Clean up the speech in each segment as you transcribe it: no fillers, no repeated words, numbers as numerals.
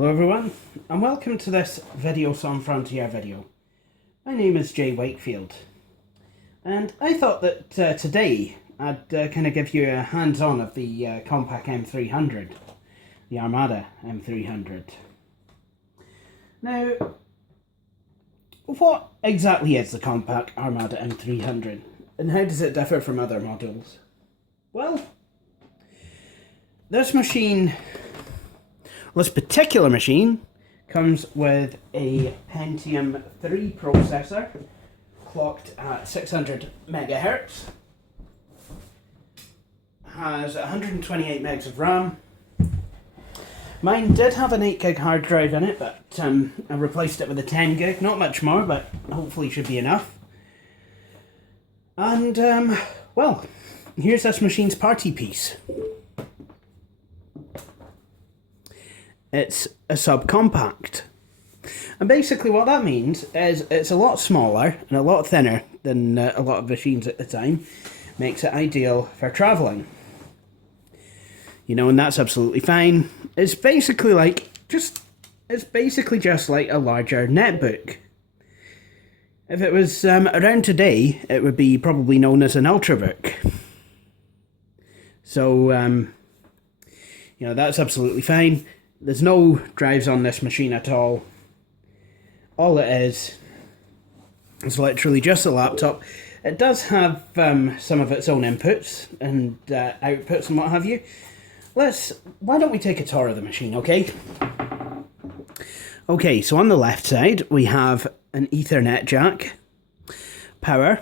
Hello everyone, and welcome to this Video Sans Frontier video. My name is Jay Wakefield, and I thought that today I'd kind of give you a hands-on of the Compaq M300, the Armada M300. Now, what exactly is the Compaq Armada M300, and how does it differ from other models? Well, this particular machine comes with a Pentium 3 processor clocked at 600 megahertz, has 128 megs of RAM. Mine did have an 8 gig hard drive in it, but I replaced it with a 10 gig, not much more, but hopefully should be enough. And well, here's this machine's party piece. It's a subcompact. And basically what that means is it's a lot smaller and a lot thinner than a lot of machines at the time. Makes it ideal for travelling. You know, and that's absolutely fine. It's basically just like a larger netbook. If it was around today, it would be probably known as an ultrabook. So, you know, that's absolutely fine. There's no drives on this machine at all. All it is literally just a laptop. It does have some of its own inputs and outputs and what have you. Why don't we take a tour of the machine, okay? Okay, so on the left side we have an Ethernet jack, power,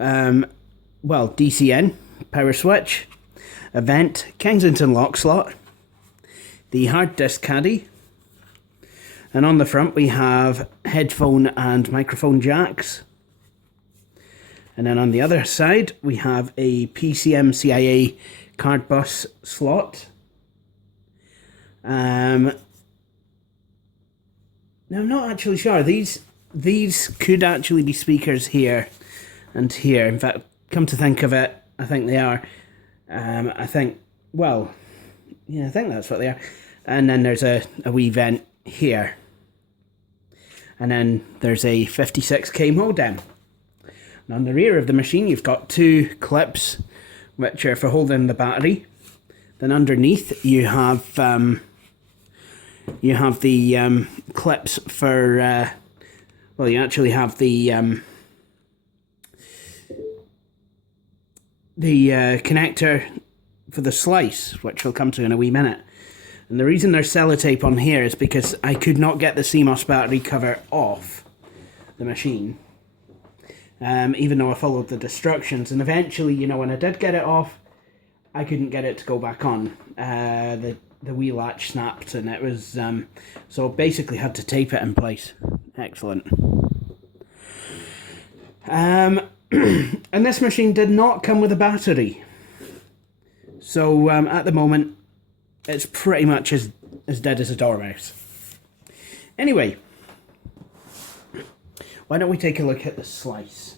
DCN, power switch, a vent, Kensington lock slot, the hard disk caddy, and on the front we have headphone and microphone jacks. And then on the other side we have a PCM-CIA card bus slot. Now I'm not actually sure. These could actually be speakers here and here. In fact, come to think of it, I think they are. I think that's what they are. And then there's a wee vent here. And then there's a 56k modem. And on the rear of the machine you've got two clips which are for holding the battery. Then underneath you have the clips for you actually have the connector for the slice, which we'll come to in a wee minute. And the reason there's sellotape on here is because I could not get the CMOS battery cover off the machine, even though I followed the instructions. And eventually, you know, when I did get it off, I couldn't get it to go back on. The wheel latch snapped, and it was so basically had to tape it in place. Excellent. And this machine did not come with a battery, so at the moment it's pretty much as dead as a dormouse. Anyway, why don't we take a look at the slice?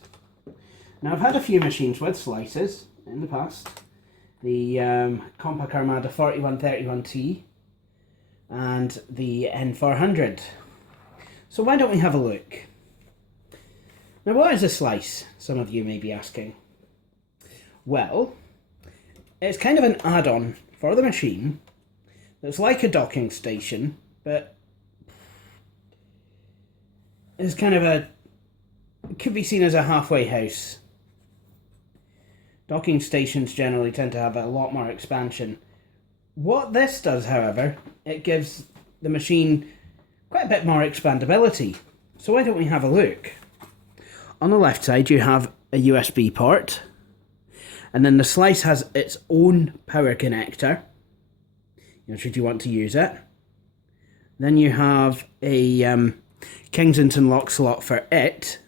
Now, I've had a few machines with slices in the past. The Compaq Armada 4131T and the N400. So why don't we have a look? Now, what is a slice? Some of you may be asking. Well, it's kind of an add-on for the machine. It's like a docking station, but it's kind of it could be seen as a halfway house. Docking stations generally tend to have a lot more expansion. What this does, however, it gives the machine quite a bit more expandability. So why don't we have a look? On the left side you have a USB port, and then the slice has its own power connector, you know, should you want to use it. Then you have a Kensington lock slot for it,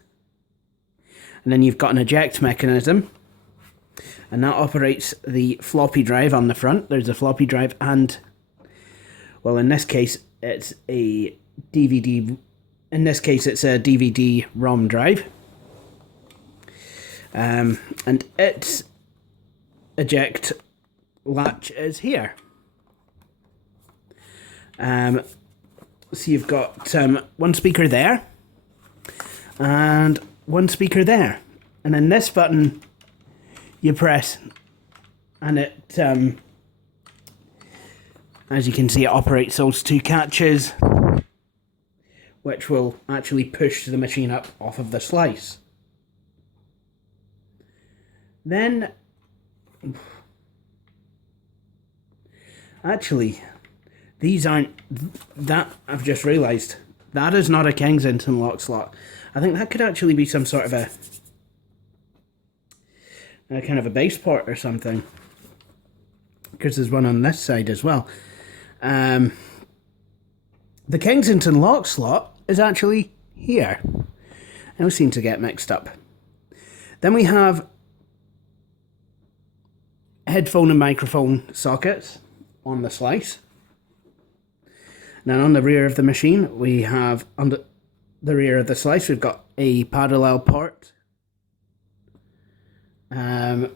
and then you've got an eject mechanism, and that operates the floppy drive on the front. There's a floppy drive and, well, in this case it's a DVD ROM drive. And its eject latch is here. So you've got one speaker there and one speaker there, and then this button you press and it as you can see, it operates those two catches, which will actually push the machine up off of the slice. Then actually, these aren't, that I've just realised, that is not a Kensington lock slot. I think that could actually be some sort of a kind of a base port or something, because there's one on this side as well. The Kensington lock slot is actually here. I always seem to get mixed up. Then we have headphone and microphone sockets on the slice. Now on the rear of the machine, we have, on the rear of the slice, we've got a parallel port. An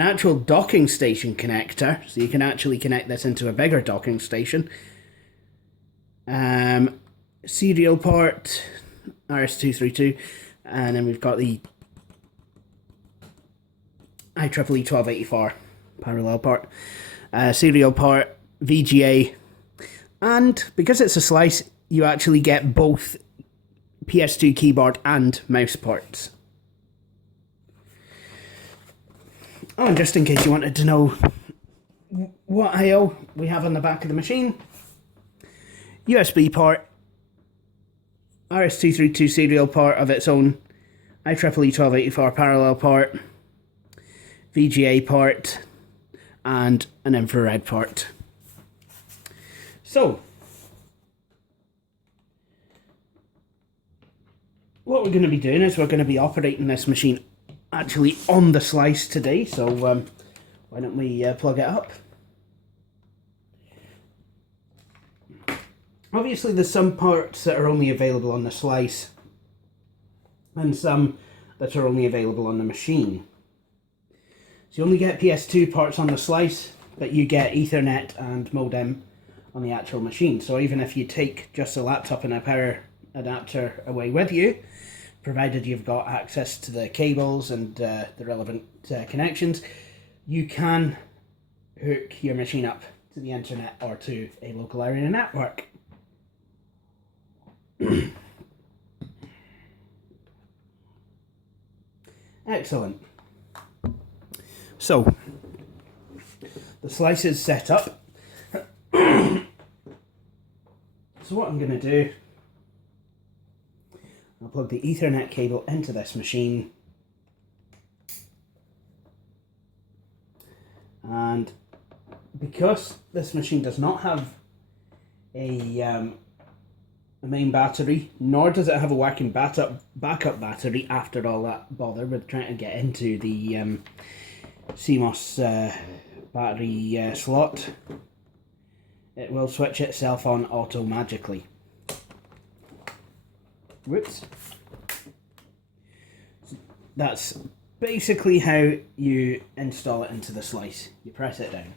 actual docking station connector, so you can actually connect this into a bigger docking station. Serial port, RS-232, and then we've got the a.k.a. 1284 parallel port, serial port, VGA, and because it's a slice, you actually get both PS2 keyboard and mouse ports. Oh, and just in case you wanted to know what I/O we have on the back of the machine, USB port, RS-232 serial port of its own, a.k.a. 1284 parallel port, VGA port, and an infrared port. So, what we're going to be doing is we're going to be operating this machine actually on the slice today, so why don't we plug it up. Obviously there's some parts that are only available on the slice and some that are only available on the machine. So you only get PS2 parts on the slice, but you get Ethernet and modem on the actual machine. So even if you take just a laptop and a power adapter away with you, provided you've got access to the cables and the relevant connections, you can hook your machine up to the internet or to a local area network. Excellent. So, the slice is set up. So what I'm going to do, I'll plug the Ethernet cable into this machine, and because this machine does not have a main battery, nor does it have a working backup battery after all that bother with trying to get into the CMOS battery slot, it will switch itself on auto-magically. Whoops. That's basically how you install it into the slice. You press it down.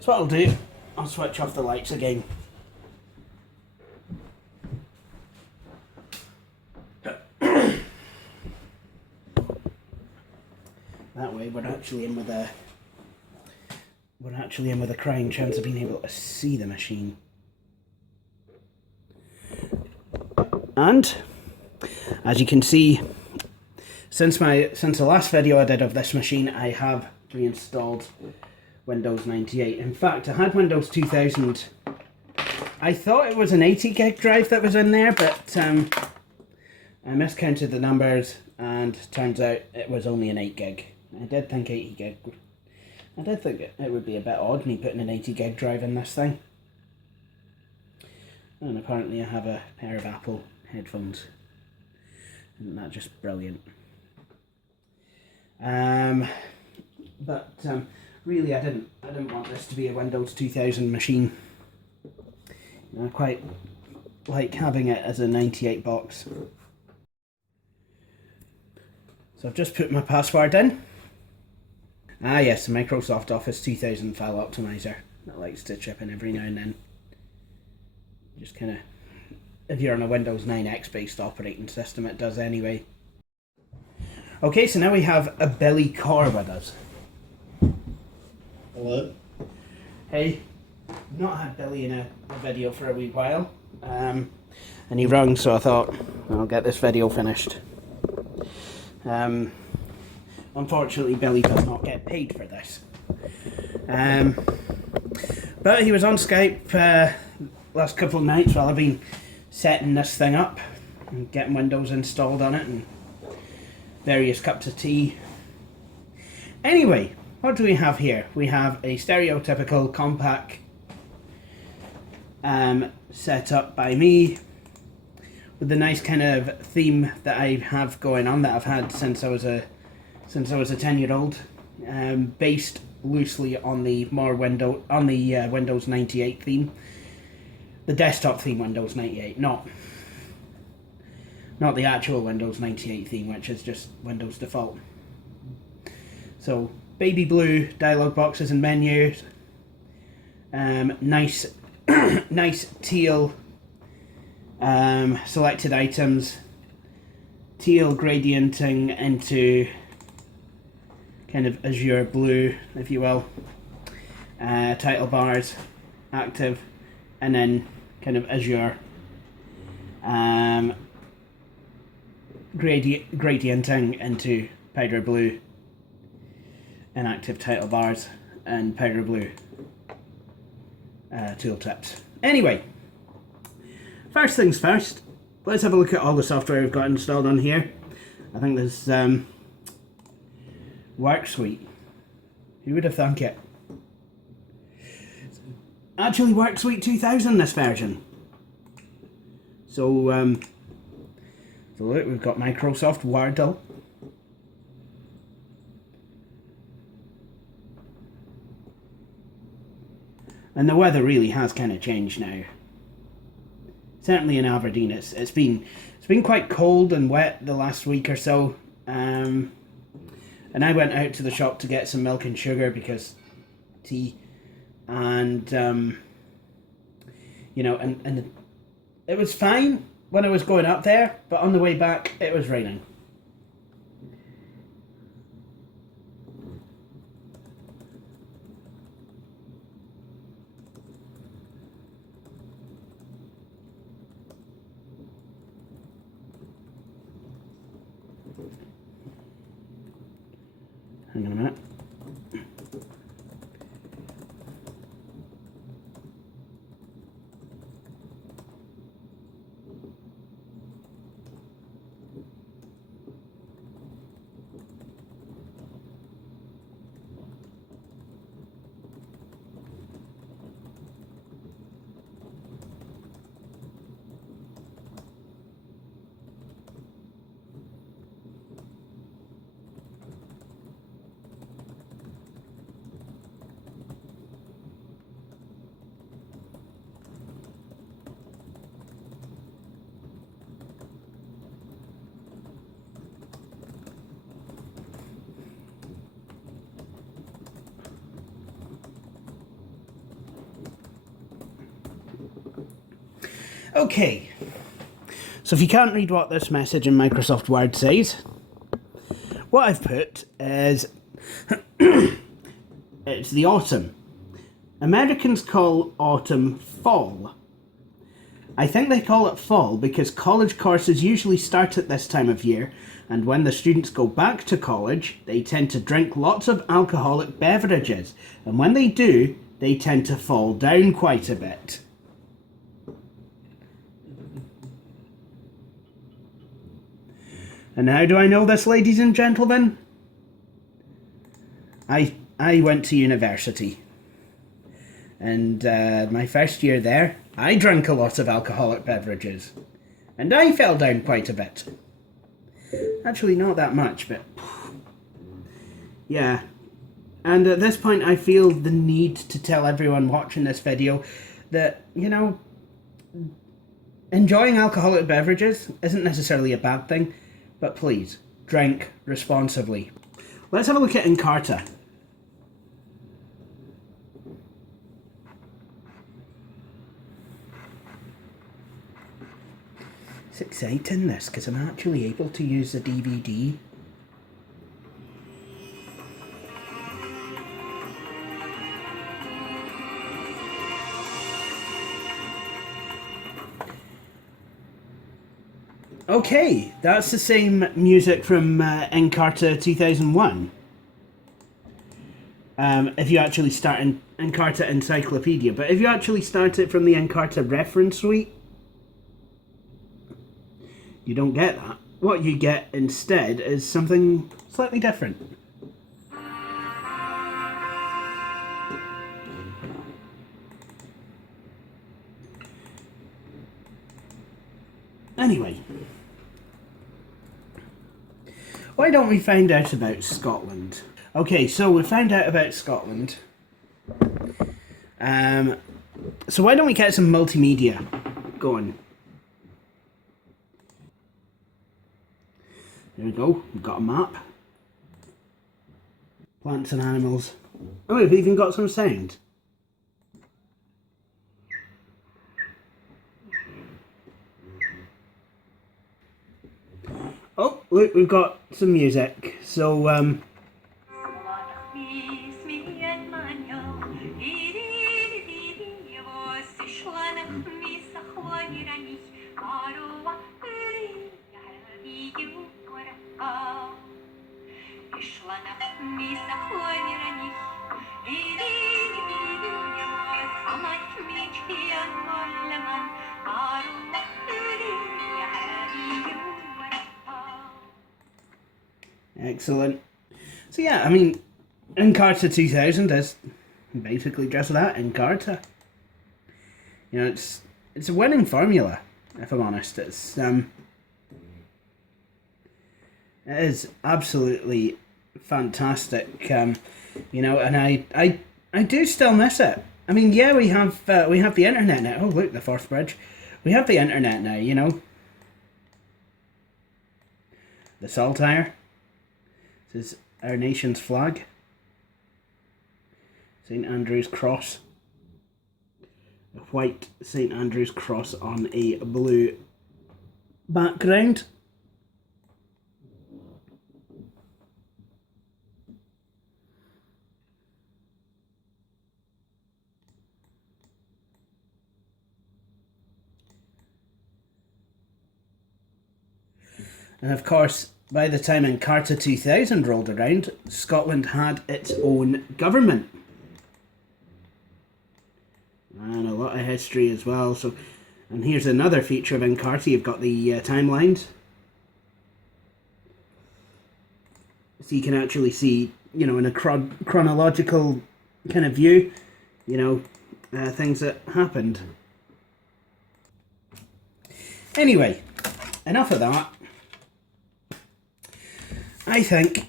So what I'll do, I'll switch off the lights again. That way we're actually in with a crying chance of being able to see the machine. And as you can see, since the last video I did of this machine, I have reinstalled Windows 98. In fact, I had Windows 2000. I thought it was an 80 gig drive that was in there, but I miscounted the numbers and turns out it was only an 8 gig. I did think 80 gig. I did think it would be a bit odd me putting an 80 gig drive in this thing. And apparently I have a pair of Apple headphones. Isn't that just brilliant? But really I didn't want this to be a Windows 2000 machine. I quite like having it as a 98 box. So I've just put my password in. Ah yes, the Microsoft Office 2000 file optimizer that likes to chip in every now and then. Just kind of, if you're on a Windows 9X based operating system, it does anyway. Okay, so now we have a Billy Coore with us. Hello. Hey, not had Billy in a video for a wee while, and he rung, so I thought I'll get this video finished. Unfortunately, Billy does not get paid for this, but he was on Skype last couple of nights while I've been setting this thing up and getting Windows installed on it and various cups of tea. Anyway, what do we have here? We have a stereotypical Compaq set up by me with the nice kind of theme that I have going on, that I've had since I was a 10-year-old, based loosely on the Windows 98 theme, the desktop theme Windows 98, not the actual Windows 98 theme, which is just Windows default. So baby blue dialog boxes and menus, nice nice teal selected items, teal gradienting into kind of azure blue, if you will, title bars active, and then kind of azure gradienting into powder blue, inactive title bars and powder blue tooltips. Anyway, first things first, let's have a look at all the software we've got installed on here. I think there's Work Suite. Who would have thunk it? Actually, Work Suite 2000, this version. So look, we've got Microsoft Wordle. And the weather really has kind of changed now. Certainly in Aberdeen, it's been quite cold and wet the last week or so. And I went out to the shop to get some milk and sugar because tea, and you know, and it was fine when I was going up there, but on the way back it was raining. Hang on a minute. Okay, so if you can't read what this message in Microsoft Word says, what I've put is it's the autumn. Americans call autumn fall. I think they call it fall because college courses usually start at this time of year, and when the students go back to college, they tend to drink lots of alcoholic beverages, and when they do, they tend to fall down quite a bit. And how do I know this, ladies and gentlemen? I went to university. And my first year there, I drank a lot of alcoholic beverages. And I fell down quite a bit. Actually, not that much, but... yeah. And at this point, I feel the need to tell everyone watching this video that, you know, enjoying alcoholic beverages isn't necessarily a bad thing, but please, drink responsibly. Let's have a look at Encarta. It's exciting this, because I'm actually able to use the DVD. Okay, that's the same music from Encarta 2001. If you actually start in Encarta Encyclopedia. But if you actually start it from the Encarta Reference Suite, you don't get that. What you get instead is something slightly different. Anyway, why don't we find out about Scotland? Okay, so we found out about Scotland. So why don't we get some multimedia going? There we go, we've got a map. Plants and animals. Oh, we've even got some sound. Oh, look, we've got some music. So, excellent. So yeah, I mean, Encarta 2000 is basically just that, Encarta. You know, it's a winning formula, if I'm honest. It is absolutely fantastic. You know, and I do still miss it. I mean, yeah, we have the internet now. Oh, look, the Forth Bridge. We have the internet now, you know. The Saltire. This is our nation's flag. St. Andrew's Cross. A white St. Andrew's Cross on a blue background. And of course, by the time Encarta 2000 rolled around, Scotland had its own government. And a lot of history as well. So, and here's another feature of Encarta. You've got the timelines. So you can actually see, you know, in a chronological kind of view, you know, things that happened. Anyway, enough of that. I think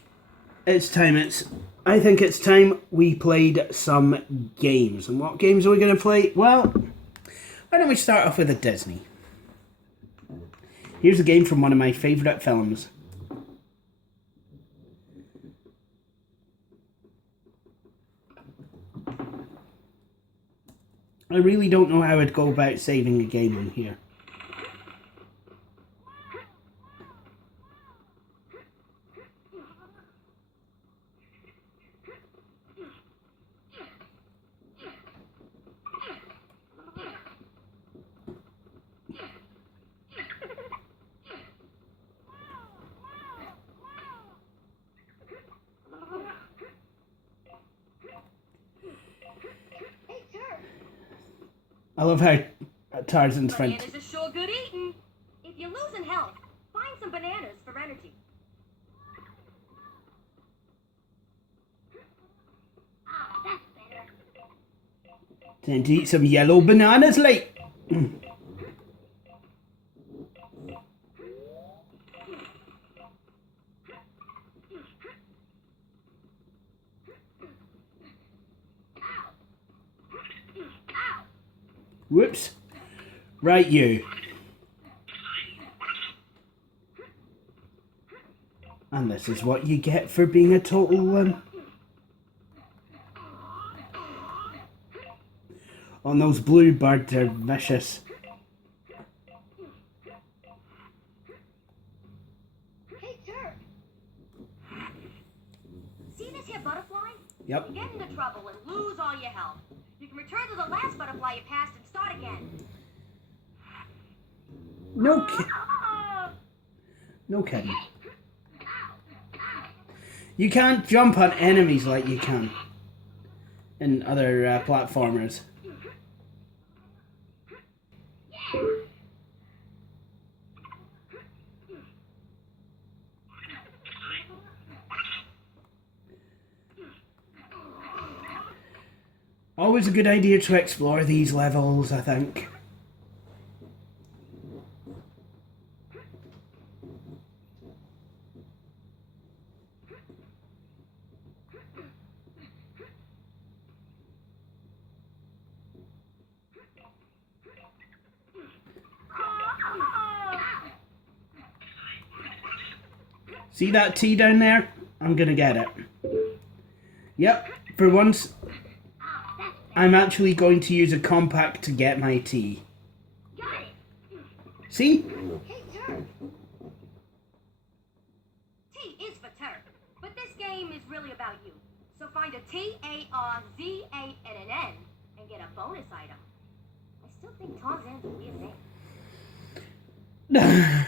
it's time we played some games. And what games are we going to play? Well, why don't we start off with a Disney? Here's a game from one of my favourite films. I really don't know how I'd go about saving a game in here. I love how Tarzan's friend. Bananas are sure good eating. If you're losing health, find some bananas for energy. Ah, that's better. Time to eat some yellow bananas, like. Whoops. Right, you. And this is what you get for being a total, Oh, and those blue birds are vicious. Hey, Turk. See this here butterfly? Yep. You get into trouble and lose all your health. You can return to the last butterfly you passed and start again. No kidding. You can't jump on enemies like you can in other platformers. Always a good idea to explore these levels, I think. See that T down there? I'm gonna get it. Yep, for once, I'm actually going to use a Compaq to get my T. See? Hey, Turk. T is for Turk, but this game is really about you. So find a T-A-R-Z-A and an N and get a bonus item. I still think Tarzan's a weird name.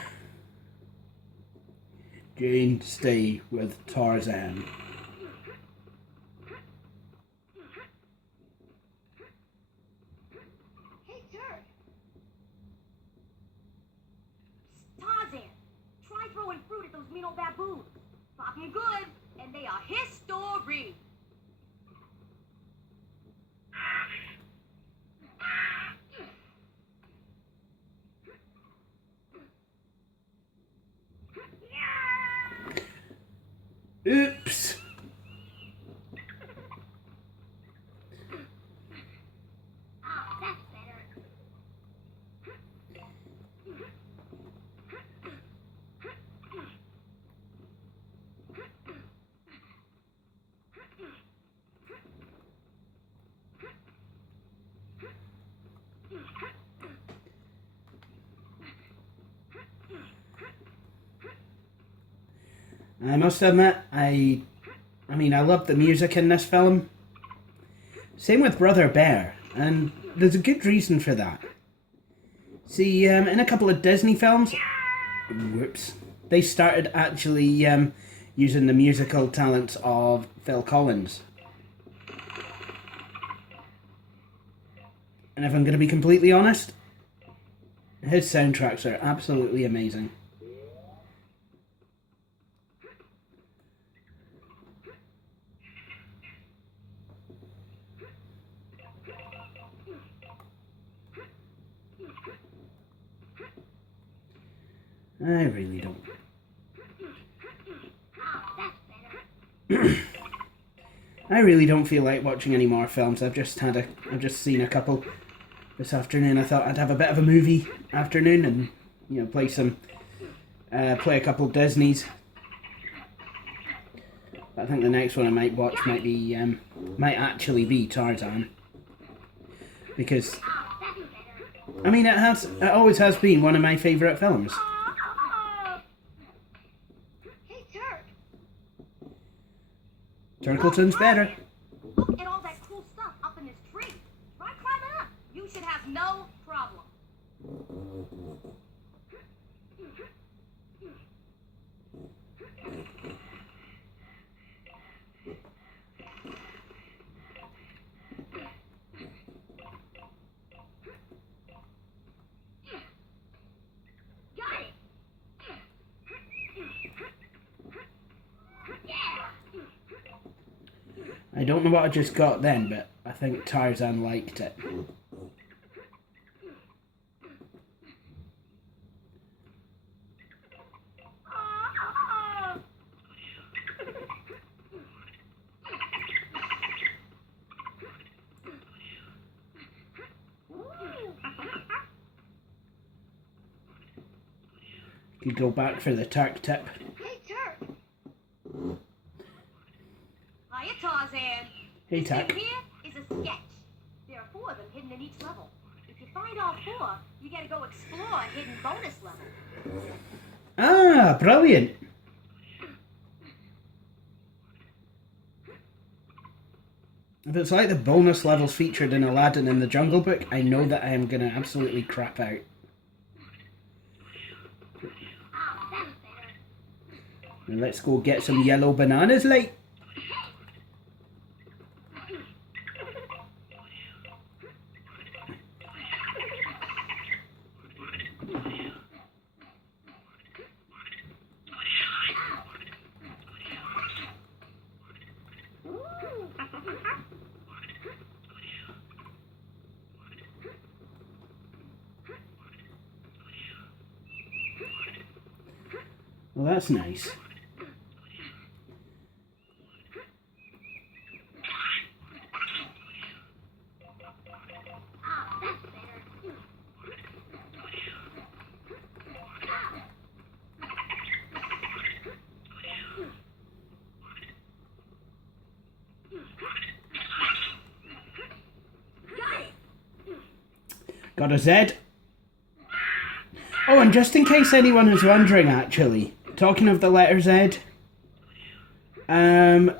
Jane, stay with Tarzan. Hey, Turk. Tarzan, try throwing fruit at those mean old baboons. Pop 'em good, and they are history. Oops. Oh, that's better. I must admit, I mean, I love the music in this film. Same with Brother Bear, and there's a good reason for that. See, in a couple of Disney films, whoops, they started actually using the musical talents of Phil Collins. And if I'm going to be completely honest, his soundtracks are absolutely amazing. I really don't. I really don't feel like watching any more films. I've just seen a couple this afternoon. I thought I'd have a bit of a movie afternoon and, you know, play a couple of Disneys. But I think the next one I might watch might actually be Tarzan, because I mean it always has been one of my favourite films. Hey, Turk. Turkleton's better. Look at all that cool stuff up in this tree. Try climbing up. You should have no problem. Got it. I don't know what I just got then, but I think Tarzan liked it. Could go back for the Turk tip. Hey, Turk. Tarzan. Hey, This Tack. thing here is a sketch. There are 4 of them hidden in each level. If you find all 4, you gotta go explore a hidden bonus level. Ah, brilliant. If it's like the bonus levels featured in Aladdin in the Jungle Book, I know that I am going to absolutely crap out. Now let's go get some yellow bananas, like. Well, that's nice. Got a Z. Oh, and just in case anyone is wondering, actually, talking of the letter Z, no,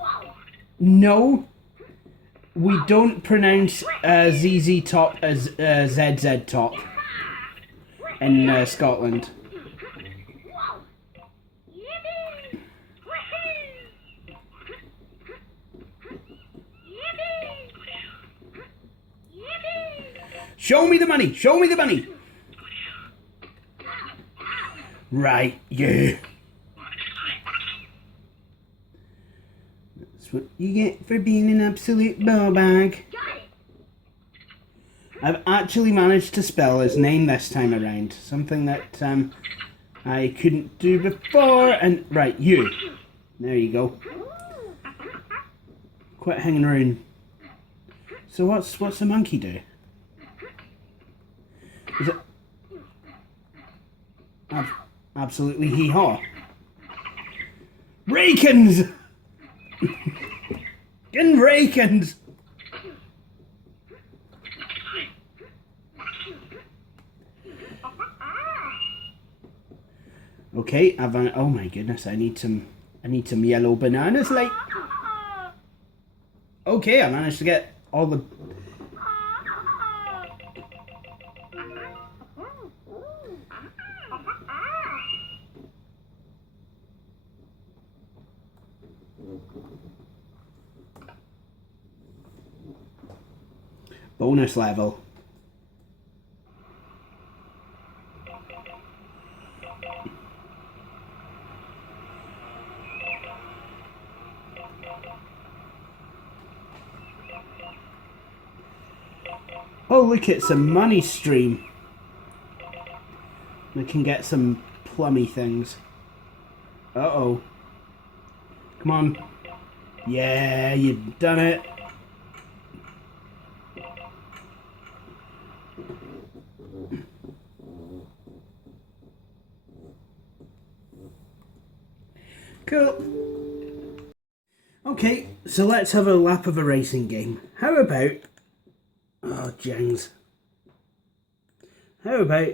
we don't pronounce ZZ top as ZZ top in Scotland. Show me the money! Show me the money! Right, you. That's what you get for being an absolute ball bag. I've actually managed to spell his name this time around. Something that I couldn't do before. And right, you. There you go. Quit hanging around. So what's the monkey do? Is it absolutely hee-haw? Rakens! Getting rakens! Okay, oh my goodness, I need some yellow bananas, like. Okay, I managed to get all the. Bonus level. Oh, look, it's a money stream. We can get some plummy things. Uh-oh. Come on. Yeah, you've done it. Cool. Okay, so let's have a lap of a racing game. How about... Oh, Jings. How about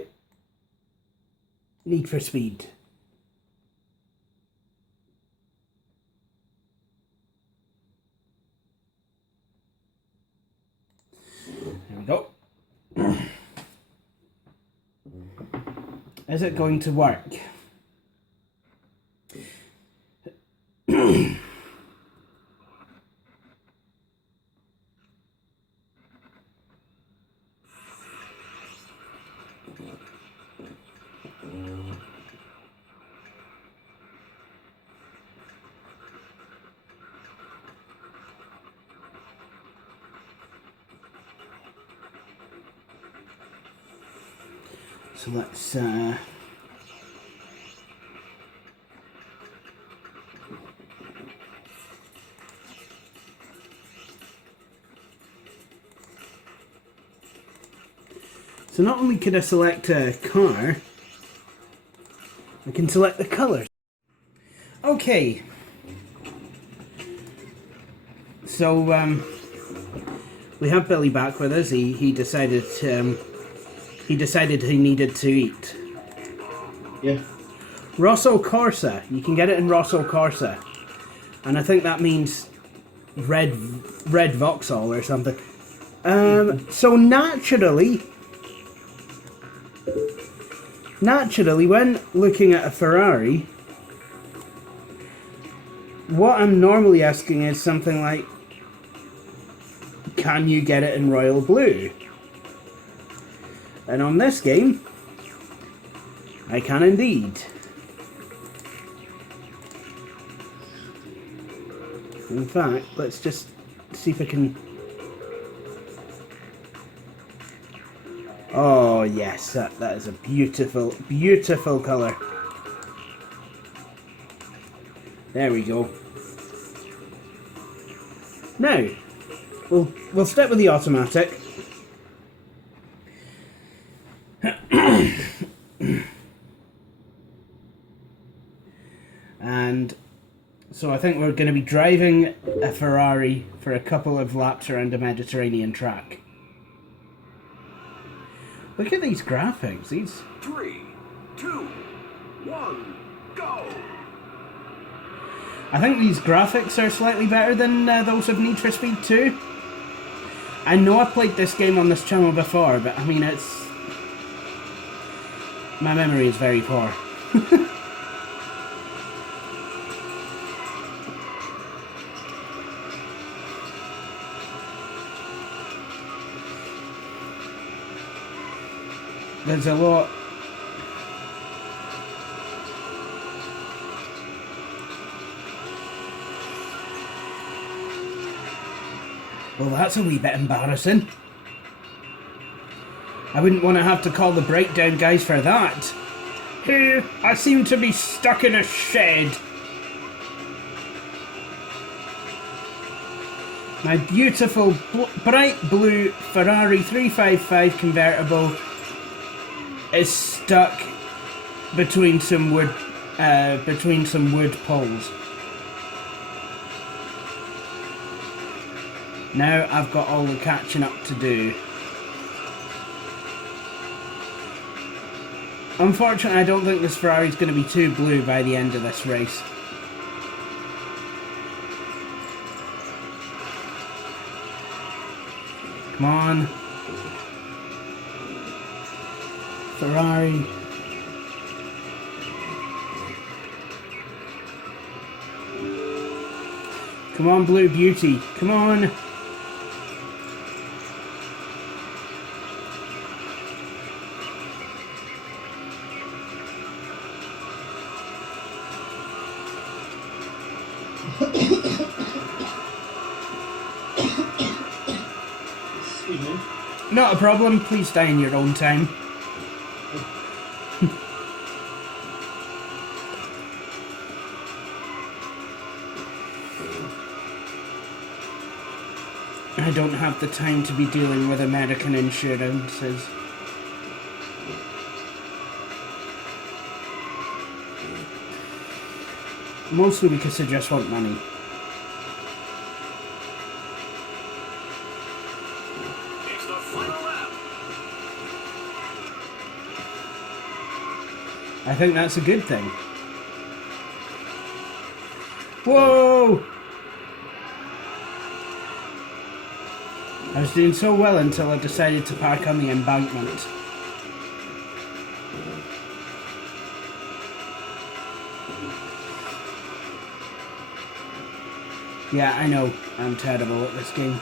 Need for Speed? There we go. Is it going to work? So let's so not only can I select a car, I can select the colours. Okay. So we have Billy back with us. He decided he needed to eat. Yeah. Rosso Corsa. You can get it in Rosso Corsa, and I think that means red Vauxhall or something. So naturally, when looking at a Ferrari, what I'm normally asking is something like, can you get it in royal blue? And on this game, I can indeed. In fact, let's just see if I can... Oh yes, that is a beautiful, beautiful colour. There we go. Now, we'll stick with the automatic. And so I think we're going to be driving a Ferrari for a couple of laps around a Mediterranean track. Look at these graphics. These 3, 2, 1, go! I think these graphics are slightly better than those of Need for Speed 2. I know I've played this game on this channel before, but I mean, it's... my memory is very poor. There's a lot... Well, that's a wee bit embarrassing. I wouldn't want to have to call the breakdown guys for that. Here, I seem to be stuck in a shed. My beautiful bright blue Ferrari 355 convertible is stuck between some wood poles. Now I've got all the catching up to do. Unfortunately, I don't think this Ferrari's going to be too blue by the end of this race. Come on. Ferrari. Come on, Blue Beauty. Come on. Excuse me. Not a problem. Please die in your own time. I don't have the time to be dealing with American insurances. Mostly because I just want money. It's the final lap. I think that's a good thing. Whoa! I was doing so well until I decided to park on the embankment. Yeah, I know. I'm terrible at this game.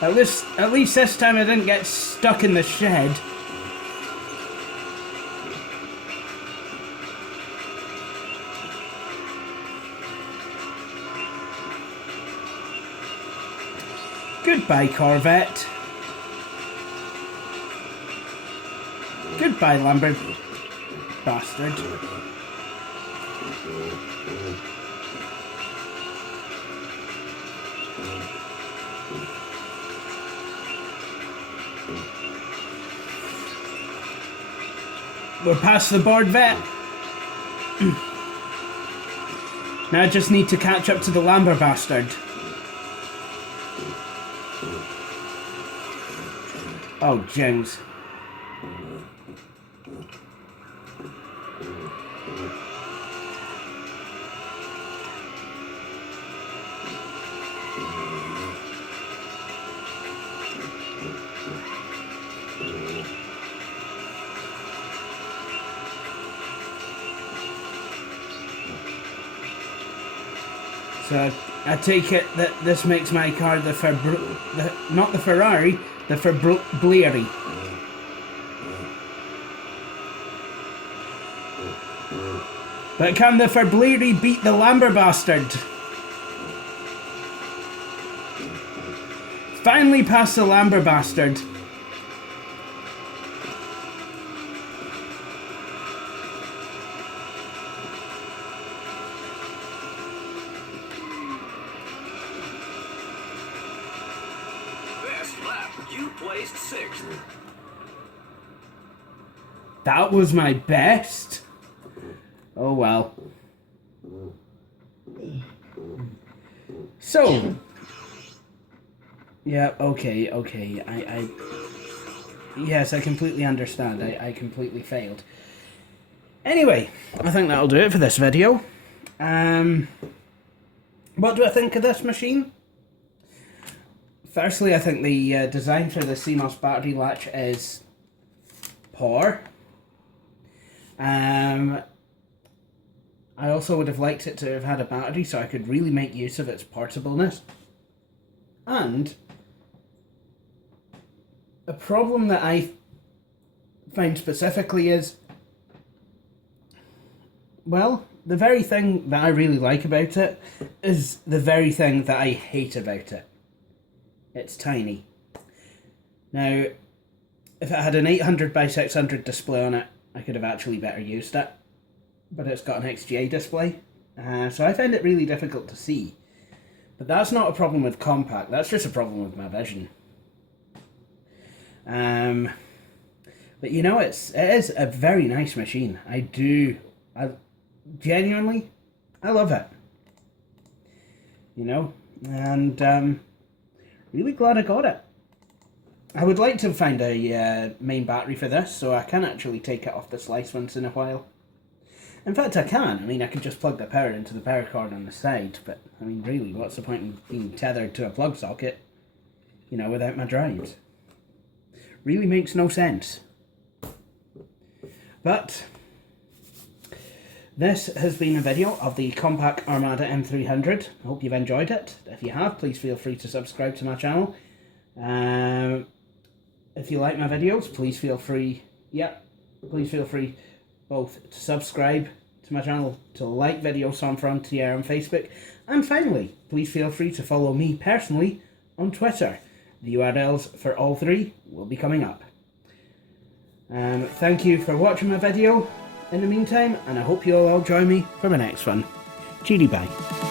At least this time I didn't get stuck in the shed. Goodbye, Corvette. Goodbye, Lambert bastard. We're past the board vet. Now I just need to catch up to the Lambert bastard. Oh, James. So I take it that this makes my car not the Ferrari, the Fabrblieri. But can the Fabrblieri beat the Lamber bastard? Finally past the Lamber bastard. Best lap, you placed 6th. That was my best? Oh well. So. Yeah, okay. Yes, I completely understand. I completely failed. Anyway, I think that'll do it for this video. What do I think of this machine? Firstly, I think the design for the CMOS battery latch is poor. I also would have liked it to have had a battery so I could really make use of its portableness. And a problem that I find specifically is, well, the very thing that I really like about it is the very thing that I hate about it. It's tiny. Now, if it had an 800 by 600 display on it, I could have actually better used it. But it's got an XGA display, so I find it really difficult to see. But that's not a problem with Compaq, that's just a problem with my vision. But you know, it is a very nice machine. I genuinely love it. You know, and really glad I got it. I would like to find a main battery for this, so I can actually take it off the slice once in a while. In fact, I can. I mean, I could just plug the power into the power cord on the side, but, I mean, really, what's the point in being tethered to a plug socket, you know, without my drives? Really makes no sense. But this has been a video of the Compaq Armada M300. I hope you've enjoyed it. If you have, please feel free to subscribe to my channel. If you like my videos, please feel free both to subscribe to my channel, to like videos on Frontier on Facebook, and finally, please feel free to follow me personally on Twitter. The URLs for all three will be coming up. Thank you for watching my video in the meantime, and I hope you'll all join me for my next one. Cheery bye.